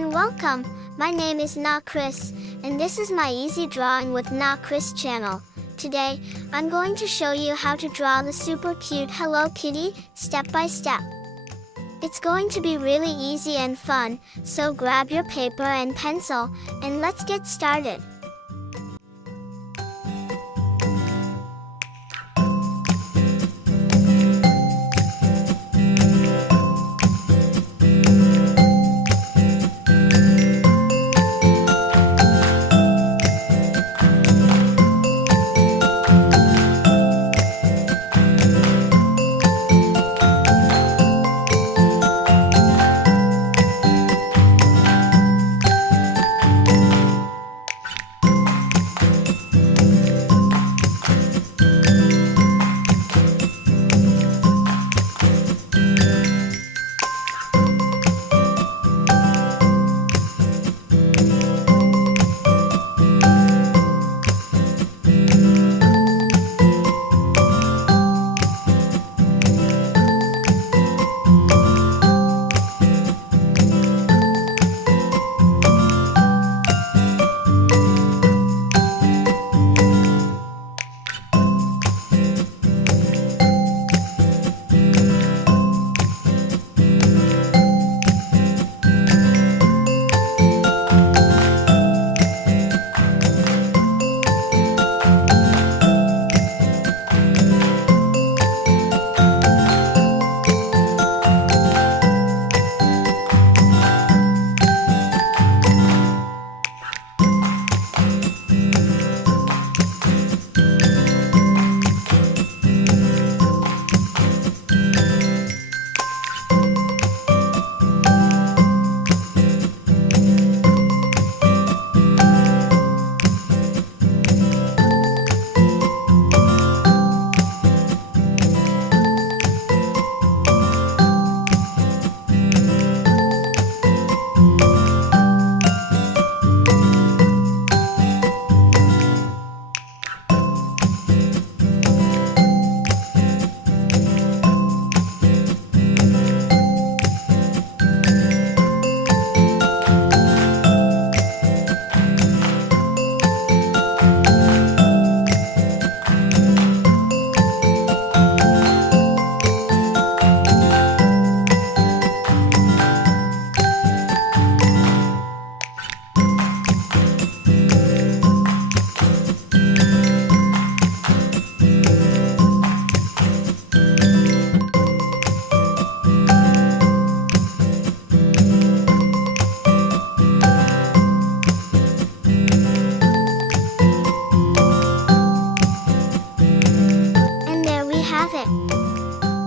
and welcome! My name is Naw Chris, and this is my Easy Drawing with Naw Chris channel. Today, I'm going to show you how to draw the super cute Hello Kitty, step by step. It's going to be really easy and fun, so grab your paper and pencil, and let's get started.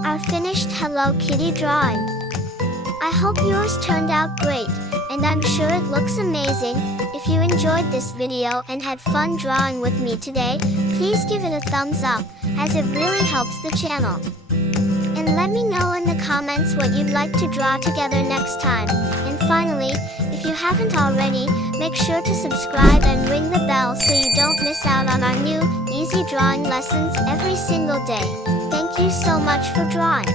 Our finished Hello Kitty drawing. I hope yours turned out great, and I'm sure it looks amazing. If you enjoyed this video and had fun drawing with me today, please give it a thumbs up, as it really helps the channel. And let me know in the comments what you'd like to draw together next time. And finally, if you haven't already, make sure to subscribe and ring the bell so you don't miss out on our new, easy drawing lessons every single day. Thank you so much for drawing.